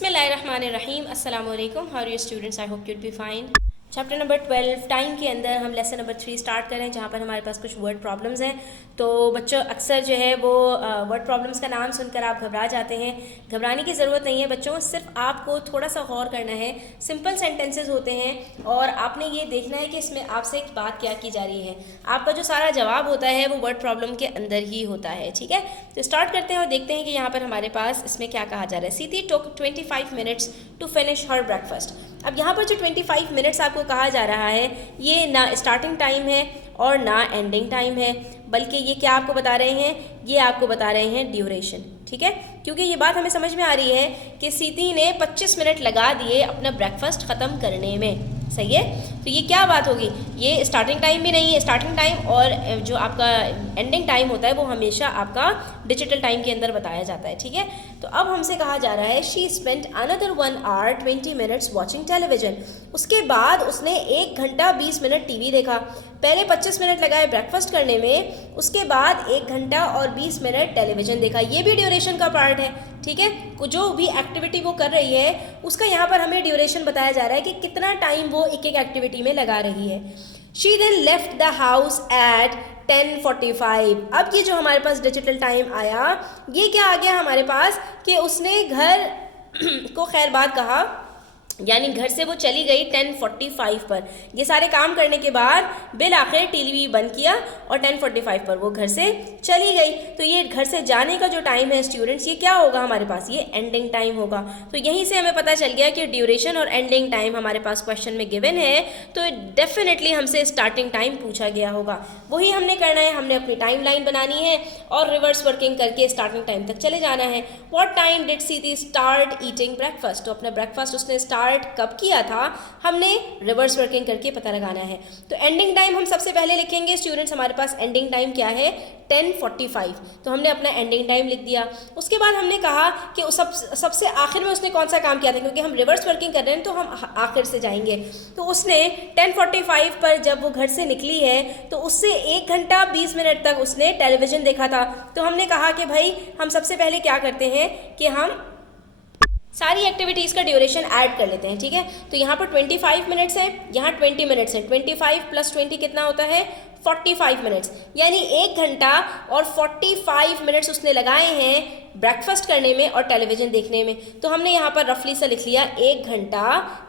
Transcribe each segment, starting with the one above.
बिस्मिल्लाहिर्रहमानिर्रहीम अस्सलाम वालेकुम। How are you students? I hope you'd be fine. Chapter number 12 time के अंदर हम लेसन नंबर 3 स्टार्ट करें, जहाँ पर हमारे पास कुछ वर्ड प्रॉब्लम्स हैं। तो बच्चों, अक्सर जो है वो वर्ड प्रॉब्लम्स का नाम सुनकर आप घबरा जाते हैं। घबराने की ज़रूरत नहीं है बच्चों, सिर्फ आपको थोड़ा सा गौर करना है। सिंपल सेंटेंसेस होते हैं और आपने ये देखना है कि इसमें आपसे एक बात क्या की जा रही है। आपका जो सारा जवाब होता है वो वर्ड प्रॉब्लम के अंदर ही होता है। ठीक है, तो स्टार्ट करते हैं और देखते हैं कि यहाँ पर हमारे पास इसमें क्या कहा जा रहा है। Sita took 25 minutes to finish her breakfast. अब यहाँ पर जो 25 मिनट्स आपको कहा जा रहा है, ये ना स्टार्टिंग टाइम है और ना एंडिंग टाइम है, बल्कि ये क्या आपको बता रहे हैं, ये आपको बता रहे हैं ड्यूरेशन। ठीक है, क्योंकि ये बात हमें समझ में आ रही है कि सीती ने 25 मिनट लगा दिए अपना ब्रेकफास्ट ख़त्म करने में। सही है, तो ये क्या बात होगी, ये स्टार्टिंग टाइम भी नहीं है। स्टार्टिंग टाइम और जो आपका एंडिंग टाइम होता है वो हमेशा आपका डिजिटल टाइम के अंदर बताया जाता है। ठीक है, तो अब हमसे कहा जा रहा है she spent another 1 hour 20 minutes watching television. उसके बाद उसने 1 घंटा 20 मिनट टीवी देखा। पहले 25 मिनट लगाए ब्रेकफास्ट करने में, उसके बाद 1 घंटा और 20 मिनट टेलीविजन देखा। ये भी ड्यूरेशन का पार्ट है। ठीक है, जो भी एक्टिविटी वो कर रही है उसका यहाँ पर हमें ड्यूरेशन बताया जा रहा है कि कितना टाइम वो एक एक एक्टिविटी में लगा रही है। She then left the house at 10:45। अब ये जो हमारे पास डिजिटल टाइम आया, ये क्या आ गया हमारे पास कि उसने घर को खैरबाद कहा, यानी घर से वो चली गई 10:45 पर। ये सारे काम करने के बाद बिल आखिर टीवी बंद किया और 10:45 पर वो घर से चली गई। तो ये घर से जाने का जो टाइम है स्टूडेंट्स, ये क्या होगा हमारे पास, ये एंडिंग टाइम होगा। तो यहीं से हमें पता चल गया कि ड्यूरेशन और एंडिंग टाइम हमारे पास क्वेश्चन में गिवन है, तो डेफिनेटली हमसे स्टार्टिंग टाइम पूछा गया होगा। वही हमने करना है, हमने अपनी टाइम लाइन बनानी है और रिवर्स वर्किंग करके स्टार्टिंग टाइम तक चले जाना है। व्हाट टाइम डिड सीती स्टार्ट ईटिंग ब्रेकफास्ट? तो अपना ब्रेकफास्ट उसने स्टार्ट कब किया था, हमने रिवर्स वर्किंग करके पता लगाना है। तो एंडिंग टाइम हम सबसे पहले लिखेंगे स्टूडेंट्स, हमारे पास एंडिंग टाइम क्या है, 10:45। तो हमने अपना एंडिंग टाइम लिख दिया। उसके बाद हमने कहा कि सबसे आखिर में उसने कौन सा काम किया था, क्योंकि हम रिवर्स वर्किंग कर रहे हैं तो हम आखिर से जाएंगे। तो उसने 10:45 पर जब वो घर से निकली है तो उससे 1 घंटा 20 मिनट तक उसने टेलीविज़न देखा था। तो हमने कहा कि भाई हम सबसे पहले क्या करते हैं कि हम सारी एक्टिविटीज़ का ड्यूरेशन ऐड कर लेते हैं। ठीक है, तो यहाँ पर 25 मिनट्स है, यहाँ 20 मिनट्स है। 25 + 20 कितना होता है, 45 मिनट्स, यानी 1 घंटा और 45 मिनट्स उसने लगाए हैं ब्रेकफास्ट करने में और टेलीविज़न देखने में। तो हमने यहाँ पर रफली सा लिख लिया 1 घंटा,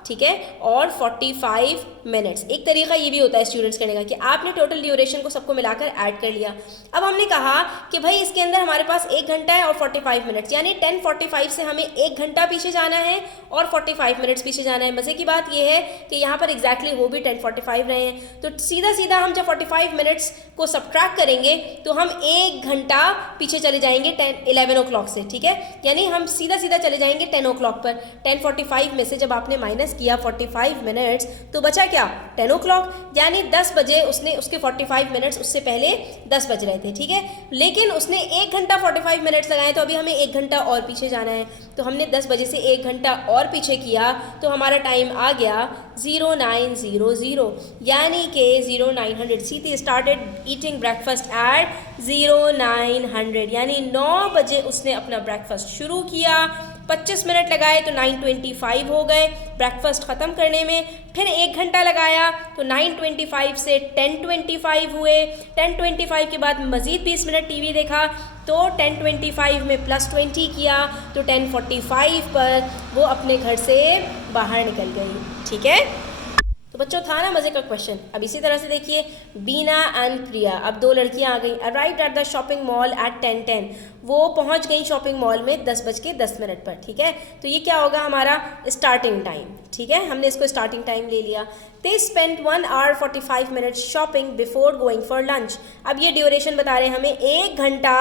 ठीक है, और 45 मिनट्स। एक तरीका ये भी होता है स्टूडेंट्स करने का कि आपने टोटल ड्यूरेशन को सबको मिलाकर ऐड कर लिया। अब हमने कहा कि भाई इसके अंदर हमारे पास 1 घंटा है और 45 मिनट्स, यानी 10:45 से हमें 1 घंटा पीछे जाना है और 45 मिनट्स पीछे जाना है। मज़े की बात यह है कि यहाँ पर एग्जैक्टली वो भी 10:45 रहे हैं। तो सीधा सीधा हम जब 45 मिनट्स को सब्ट्रैक्ट करेंगे तो हम 1 घंटा पीछे चले जाएंगे 11 o'clock से। ठीक है, यानी हम सीधा सीधा चले जाएंगे 10 o'clock पर। 10:45 में से जब आपने माइनस किया 45 मिनट्स तो बचा क्या, 10 o'clock, यानी 10 बजे उसने उसके 45 मिनट्स उससे पहले 10 बज रहे थे। ठीक है, लेकिन उसने 1 घंटा 45 मिनट्स लगाए, तो अभी हमें 1 घंटा और पीछे जाना है। तो हमने 10 बजे से 1 घंटा और पीछे किया तो हमारा टाइम आ गया 0900, यानी कि 0900। सीती स्टार्टेड ईटिंग ब्रेकफास्ट एट 0900, यानी 9 बजे उसने अपना ब्रेकफास्ट शुरू किया। 25 मिनट लगाए तो 9:25 हो गए ब्रेकफास्ट ख़त्म करने में। फिर 1 घंटा लगाया तो 9:25 से 10:25 हुए। 10:25 के बाद मज़ीद 20 मिनट टीवी देखा तो 10:25 में +20 किया तो 10:45 पर वो अपने घर से बाहर निकल गई। ठीक है, तो बच्चों था ना मज़े का क्वेश्चन। अब इसी तरह से देखिए, बीना एंड प्रिया, अब 2 लड़कियां आ गई। Arrived at the shopping mall eight 10:10, वो पहुंच गई शॉपिंग मॉल में 10:10 पर। ठीक है, तो ये क्या होगा हमारा स्टार्टिंग टाइम। ठीक है, हमने इसको स्टार्टिंग टाइम ले लिया। They spent 1 hour 45 minutes shopping before going for lunch. अब ये ड्यूरेशन बता रहे हैं हमें, 1 घंटा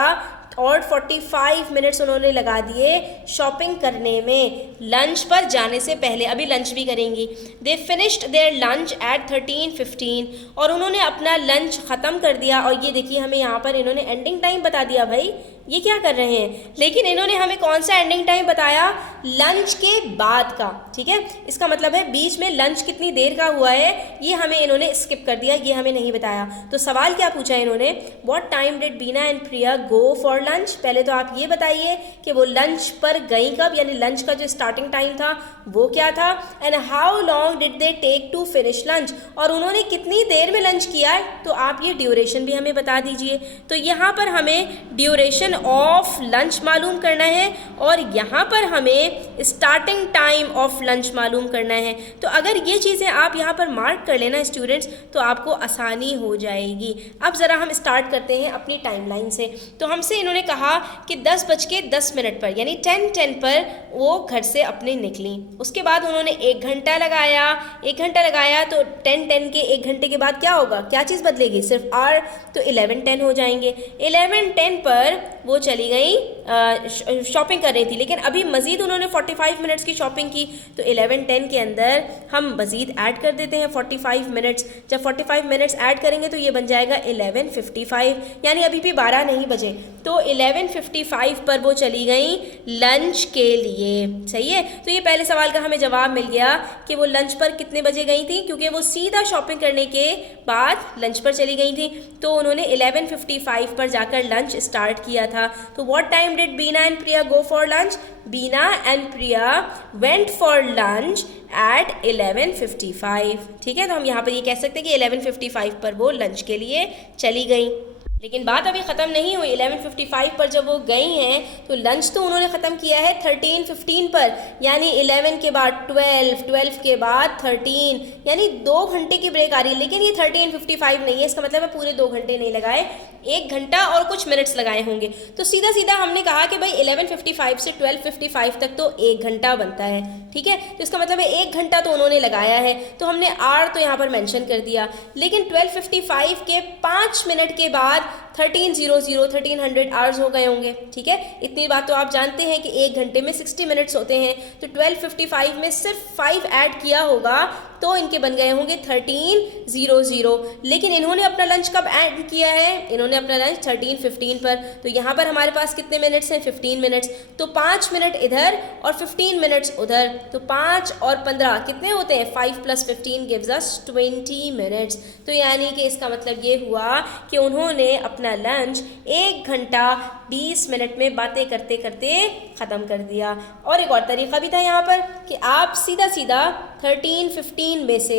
और 45 मिनट्स उन्होंने लगा दिए शॉपिंग करने में लंच पर जाने से पहले। अभी लंच भी करेंगी। They finished their lunch at 13:15, और उन्होंने अपना लंच ख़त्म कर दिया। और ये देखिए हमें यहाँ पर इन्होंने एंडिंग टाइम बता दिया भाई ये क्या कर रहे हैं, लेकिन इन्होंने हमें कौन सा एंडिंग टाइम बताया, लंच के बाद का। ठीक है, इसका मतलब है बीच में लंच कितनी देर का हुआ है ये हमें इन्होंने स्किप कर दिया, ये हमें नहीं बताया। तो सवाल क्या पूछा है इन्होंने, what time did Beena and Priya go for lunch. पहले तो आप ये बताइए कि वो लंच पर गई कब, यानी लंच का जो स्टार्टिंग टाइम था वो क्या था, and how long did they take to finish lunch, और उन्होंने कितनी देर में लंच किया है, तो आप ये ड्यूरेशन भी हमें बता दीजिए। तो यहाँ पर हमें ड्यूरेशन ऑफ लंच मालूम करना है और यहाँ पर हमें स्टार्टिंग टाइम ऑफ लंच मालूम करना है। तो अगर ये चीज़ें आप यहाँ पर मार्क कर लेना स्टूडेंट्स, तो आपको आसानी हो जाएगी। अब ज़रा हम स्टार्ट करते हैं अपनी टाइमलाइन से। तो हमसे इन्होंने कहा कि 10:10 पर यानी 10:10 पर वो घर से अपने निकली। उसके बाद उन्होंने 1 घंटा लगाया, 1 घंटा लगाया तो 10:10 के 1 घंटे के बाद क्या होगा, क्या चीज़ बदलेगी, सिर्फ आर, तो 11:10 हो जाएंगे। 11:10 पर वो चली गई शॉपिंग कर रही थी, लेकिन अभी मज़ीद उन्होंने 45 मिनट्स की शॉपिंग की, तो 11:10 के अंदर हम मज़ीद ऐड कर देते हैं 45 मिनट्स। जब 45 मिनट्स ऐड करेंगे तो ये बन जाएगा 11:55, यानी अभी भी 12 नहीं बजे। तो 11:55 पर वो चली गई लंच के लिए। सही है, तो ये पहले सवाल का हमें जवाब मिल गया कि वो लंच पर कितने बजे गई थी, क्योंकि वो सीधा शॉपिंग करने के बाद लंच पर चली गई थी, तो उन्होंने 11:55 पर जाकर लंच स्टार्ट किया था। तो what time did Beena and Priya go for lunch, Beena and Priya went for lunch at 11:55। ठीक है, तो हम यहाँ पर ये कह सकते हैं कि 11:55 पर वो लंच के लिए चली गई। लेकिन बात अभी ख़त्म नहीं हुई। 11:55 पर जब वो गई हैं तो लंच तो उन्होंने ख़त्म किया है 13:15 पर, यानी 11 के बाद 12, 12 के बाद 13, यानी 2 घंटे की ब्रेक आ रही है। लेकिन ये 13:55 नहीं है, इसका मतलब है पूरे 2 घंटे नहीं लगाए, 1 घंटा और कुछ मिनट्स लगाए होंगे। तो सीधा सीधा हमने कहा कि भाई 11:55 से 12:55 तक तो 1 घंटा बनता है। ठीक है, तो इसका मतलब है 1 घंटा तो उन्होंने लगाया है, तो हमने आर तो यहाँ पर मेंशन कर दिया। लेकिन 12:55 के 5 मिनट के बाद 1300 आवर्स हो गए होंगे। ठीक है, इतनी बात तो आप जानते हैं कि 1 घंटे में 60 मिनट्स होते हैं, तो 12:55 में सिर्फ 5 ऐड किया होगा तो इनके बन गए होंगे 1300। लेकिन इन्होंने अपना लंच कब ऐड किया है, इन्होंने अपना लंच 13:15 पर, तो यहाँ पर हमारे पास कितने मिनट्स हैं, 15 मिनट्स। तो 5 मिनट इधर और 15 मिनट्स उधर, तो 5 और 15 कितने होते हैं, 5 + 15 गिव्स अस 20 मिनट्स। तो यानी कि इसका मतलब ये हुआ कि उन्होंने अपना लंच 1 घंटा 20 मिनट में बातें करते करते ख़त्म कर दिया। और एक और तरीका भी था यहाँ पर कि आप सीधा सीधा 13:15 में से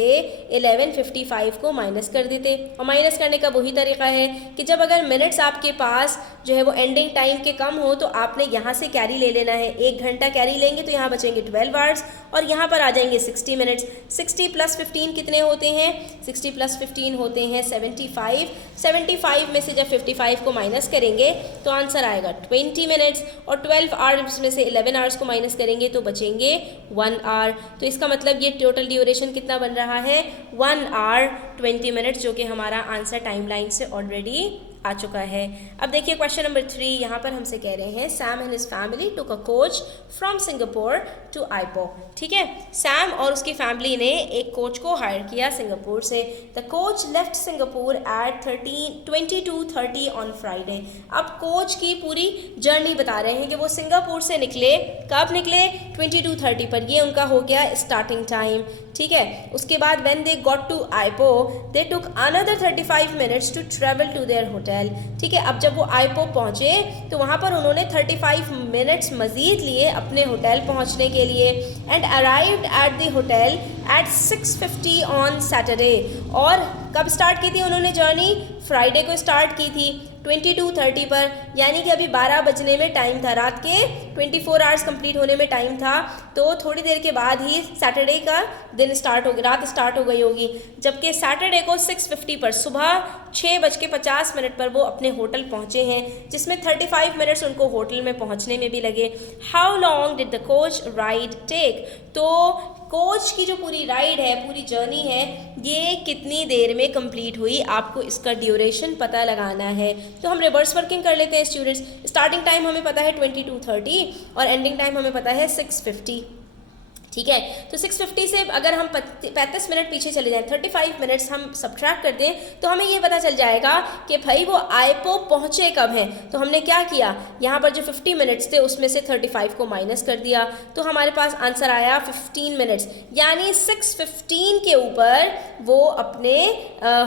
11:55 को माइनस कर देते, और माइनस करने का वही तरीका है कि जब अगर मिनट्स आपके पास जो है वो एंडिंग टाइम के कम हो तो आपने यहाँ से कैरी ले लेना है। 1 घंटा कैरी लेंगे तो यहाँ बचेंगे 12 आवर्स और यहाँ पर आ जाएंगे 60 मिनट्स। 60 + 15 कितने होते हैं, 60 + 15 होते हैं 75। 75 में से जब 55 को माइनस करेंगे तो आंसर आएगा 20 मिनट्स, और 12 आवर्स में से 11 आवर्स को माइनस करेंगे तो बचेंगे 1 आवर। तो इसका मतलब ये टोटल ड्यूरेशन कितना बन रहा है, 1 आवर 20 मिनट्स, जो कि हमारा आंसर टाइमलाइन से ऑलरेडी आ चुका है। अब देखिए क्वेश्चन नंबर 3, यहाँ पर हमसे कह रहे हैं Sam and his family took a coach from Singapore to Ipoh. ठीक है, सैम और उसकी फैमिली ने एक कोच को हायर किया सिंगापुर से। The coach left Singapore at 22:30 on Friday. अब कोच की पूरी जर्नी बता रहे हैं कि वो सिंगापुर से निकले, कब निकले, 22:30 पर, ये उनका हो गया स्टार्टिंग टाइम। ठीक है, उसके बाद when they got to Ipoh they took another 35 minutes to travel to their hotel. ठीक है, अब जब वो आईपो पहुंचे तो वहां पर उन्होंने 35 मिनट्स मजीद लिए अपने होटल पहुंचने के लिए, and arrived at the hotel eight 6:50 on Saturday. और कब स्टार्ट की थी उन्होंने जर्नी, फ्राइडे को स्टार्ट की थी 22:30 पर, यानी कि अभी 12 बजने में टाइम था, रात के 24 आवर्स कंप्लीट होने में टाइम था। तो थोड़ी देर के बाद ही सैटरडे का दिन स्टार्ट हो गया, रात स्टार्ट हो गई होगी। जबकि सैटरडे को 6:50 पर, सुबह 6:50 पर वो अपने होटल पहुंचे हैं, जिसमें 35 मिनट्स उनको होटल में पहुंचने में भी लगे। How long did the coach ride take. तो कोच की जो पूरी राइड है, पूरी जर्नी है, ये कितनी देर में कंप्लीट हुई, आपको इसका ड्यूरेशन पता लगाना है। तो हम रिवर्स वर्किंग कर लेते हैं स्टूडेंट्स। स्टार्टिंग टाइम हमें पता है 22:30 और एंडिंग टाइम हमें पता है 6:50। ठीक है। तो 650 से अगर हम 35 मिनट पीछे चले जाएं, 35 मिनट्स हम सब्ट्रैक्ट कर दें, तो हमें ये पता चल जाएगा कि भाई वो आईपो पहुँचे कब हैं। तो हमने क्या किया, यहाँ पर जो 50 मिनट्स थे उसमें से 35 को माइनस कर दिया, तो हमारे पास आंसर आया 15 मिनट्स, यानी 6:15 के ऊपर वो अपने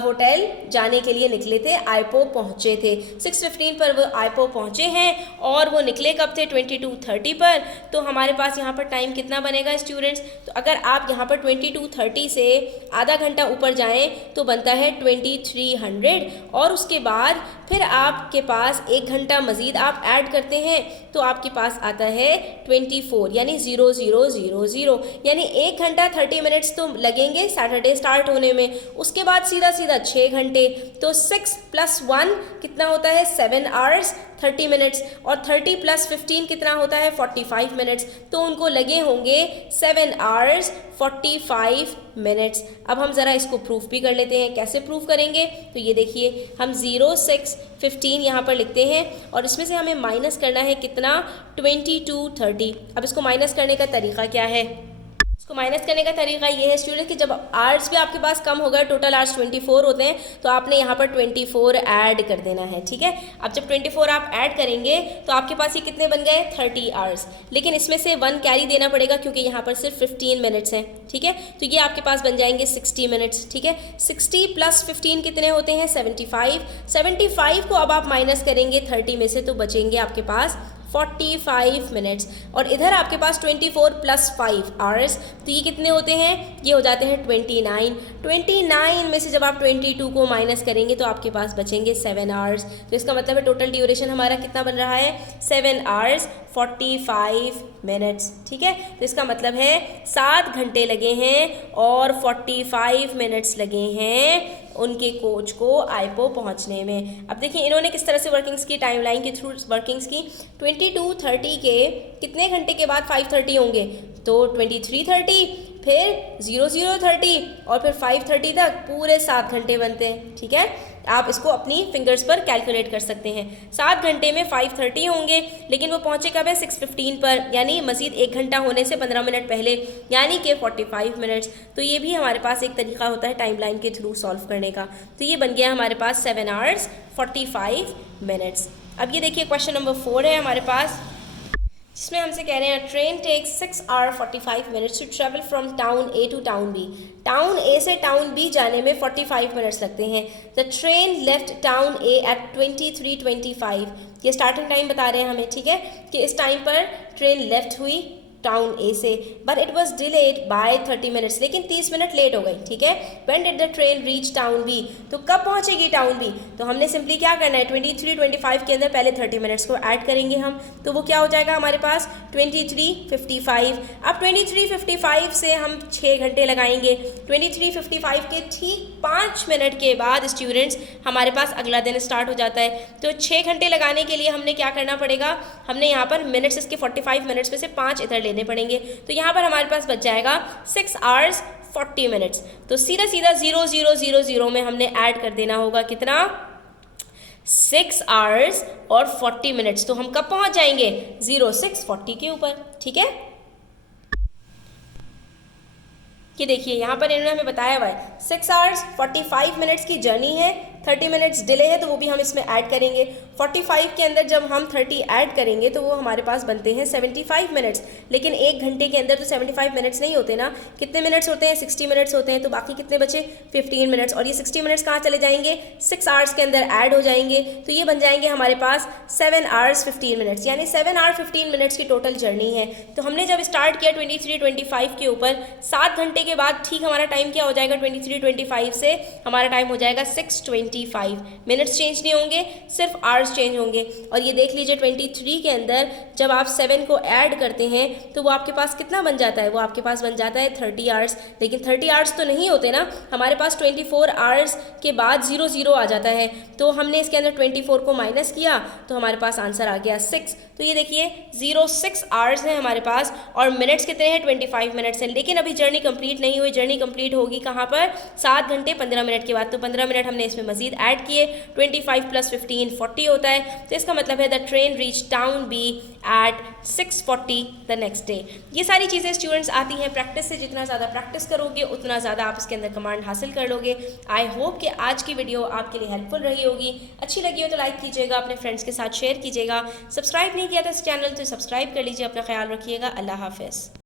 होटल जाने के लिए निकले थे, आईपो पहुँचे थे। 6:15 पर वो आईपो पहुँचे हैं और वो निकले कब थे, 22:30 पर। तो हमारे पास यहाँ पर टाइम कितना बनेगा स्टूडेंट्स, तो अगर आप यहाँ पर 22:30 से आधा घंटा ऊपर जाएं तो बनता है 2300, और उसके बाद फिर आपके पास 1 घंटा मज़ीद आप ऐड करते हैं तो आपके पास आता है 24, यानी 0000, यानी 1 घंटा 30 मिनट्स तो लगेंगे सैटरडे स्टार्ट होने में। उसके बाद सीधा 6 घंटे, तो 6 + 1 कितना होता है, 7 आवर्स 30 मिनट्स, और 30 + 15 कितना होता है, 45 मिनट्स। तो उनको लगे होंगे 7 आवर्स 45 मिनट्स। अब हम ज़रा इसको प्रूफ भी कर लेते हैं। कैसे प्रूफ करेंगे, तो ये देखिए हम 0 6 15 यहाँ पर लिखते हैं और इसमें से हमें माइनस करना है कितना, 22:30। अब इसको माइनस करने का तरीका क्या है, इसको माइनस करने का तरीका ये है स्टूडेंट कि जब आवर्स भी आपके पास कम हो गए, टोटल आवर्स 24 होते हैं, तो आपने यहाँ पर 24 ऐड कर देना है। ठीक है, अब जब 24 आप ऐड करेंगे तो आपके पास ये कितने बन गए, 30 आवर्स, लेकिन इसमें से 1 कैरी देना पड़ेगा क्योंकि यहाँ पर सिर्फ 15 मिनट्स हैं। ठीक है, तो ये आपके पास बन जाएंगे 60 मिनट्स। ठीक है, 60 + 15 कितने होते हैं, 75। 75 को अब आप माइनस करेंगे 30 में से तो बचेंगे आपके पास 45 मिनट्स, और इधर आपके पास 24 + 5 आवर्स, तो ये कितने होते हैं, ये हो जाते हैं 29। 29 में से जब आप 22 को माइनस करेंगे तो आपके पास बचेंगे 7 आवर्स। तो इसका मतलब है टोटल ड्यूरेशन हमारा कितना बन रहा है, 7 आवर्स 45 मिनट्स। ठीक है, तो इसका मतलब है 7 घंटे लगे हैं और 45 मिनट्स लगे हैं उनके कोच को आईपो पहुंचने में। अब देखिए इन्होंने किस तरह से वर्किंग्स की, टाइमलाइन के थ्रू वर्किंग्स की। 22:30 के कितने घंटे के बाद 5:30 होंगे, तो 23:30, फिर 00:30 और फिर 5:30 तक पूरे 7 घंटे बनते हैं। ठीक है, आप इसको अपनी फिंगर्स पर कैलकुलेट कर सकते हैं। 7 घंटे में 5:30 होंगे, लेकिन वो पहुंचे कब है, 6:15 पर, यानी मज़ीद 1 घंटा होने से 15 मिनट पहले, यानी कि 45 मिनट्स। तो ये भी हमारे पास एक तरीका होता है टाइमलाइन के थ्रू सॉल्व करने का। तो ये बन गया हमारे पास 7 आवर्स 45 मिनट्स। अब ये देखिए क्वेश्चन नंबर 4 है हमारे पास, जिसमें हमसे कह रहे हैं train takes 6 hours 45 minutes to travel from town A to town B. Town A से टाउन बी जाने में 45 मिनट्स लगते हैं। The train left town A at 23:25। ये स्टार्टिंग टाइम बता रहे हैं हमें, ठीक है, कि इस टाइम पर ट्रेन लेफ्ट हुई टाउन ए से, but it was delayed by 30 minutes, लेकिन 30 मिनट लेट हो गई। ठीक है, when did the train reach town B, तो कब पहुंचेगी टाउन बी, तो हमने सिंपली क्या करना है, 23:25 के अंदर पहले 30 मिनट्स को ऐड करेंगे हम, तो वो क्या हो जाएगा हमारे पास 23:55। अब 23:55 से हम 6 घंटे लगाएंगे। 23:55 के ठीक 5 मिनट के बाद स्टूडेंट्स हमारे पास अगला दिन स्टार्ट हो जाता है। तो 6 घंटे लगाने के लिए हमने क्या करना पड़ेगा, हमने यहाँ पर मिनट्स इसके 45 मिनट्स में से 5 इधर लेने पड़ेंगे, तो यहाँ पर हमारे पास बच जाएगा 6 hours 40 minutes। तो सीधा सीधा 0000 में हमने ऐड कर देना होगा कितना, 6 hours और 40 minutes। तो हम कब पहुंच जाएंगे 0640 के ऊपर। ठीक है, कि देखिए यहाँ पर इन्होंने हमें बताया हुआ है 6 hours 45 minutes की जर्नी है, 30 मिनट्स डिले है, तो वो भी हम इसमें ऐड करेंगे। 45 के अंदर जब हम 30 ऐड करेंगे तो वो हमारे पास बनते हैं 75 मिनट्स, लेकिन 1 घंटे के अंदर तो 75 मिनट्स नहीं होते ना, कितने मिनट्स होते हैं, 60 मिनट्स होते हैं, तो बाकी कितने बचे 15 मिनट्स, और ये 60 मिनट्स कहाँ चले जाएंगे, 6 hours के अंदर ऐड हो जाएंगे, तो ये बन जाएंगे हमारे पास 7 hours 15 मिनट्स, यानी 7 hours 15 मिनट्स की टोटल जर्नी है। तो हमने जब स्टार्ट किया 23:25 के ऊपर, 7 घंटे के बाद ठीक हमारा टाइम क्या हो जाएगा, 23:25 से हमारा टाइम हो जाएगा 6:25। मिनट्स चेंज नहीं होंगे, सिर्फ आवर्स चेंज होंगे। और ये देख लीजिए 23 के अंदर जब आप 7 को ऐड करते हैं तो वो आपके पास कितना बन जाता है, वो आपके पास बन जाता है 30 आवर्स, लेकिन 30 आवर्स तो नहीं होते ना, हमारे पास 24 आवर्स के बाद 00 आ जाता है, तो हमने इसके अंदर 24 को माइनस किया तो हमारे पास आंसर आ गया 6। तो ये देखिए 06 आवर्स हैं हमारे पास, और मिनट्स कितने हैं 25 मिनट्स हैं, लेकिन अभी जर्नी कंप्लीट नहीं हुई। जर्नी कंप्लीट होगी कहाँ पर, 7 घंटे 15 मिनट के बाद, तो 15 मिनट हमने इसमें मजीद मज़ीद ऐड किए, 25 + 15 40 होता है। तो इसका मतलब है the train reach town B at 6:40 the next day. ये सारी चीज़ें स्टूडेंट्स आती हैं प्रैक्टिस से, जितना ज़्यादा प्रैक्टिस करोगे उतना ज़्यादा आप इसके अंदर कमांड हासिल कर लोगे। आई होप कि आज की वीडियो आपके लिए हेल्पफुल रही होगी। अच्छी लगी हो तो लाइक कीजिएगा, अपने फ्रेंड्स के साथ शेयर कीजिएगा। सब्सक्राइब नहीं किया था इस चैनल तो सब्सक्राइब कर लीजिए। अपना ख्याल रखिएगा। अल्लाह हाफ़िज़।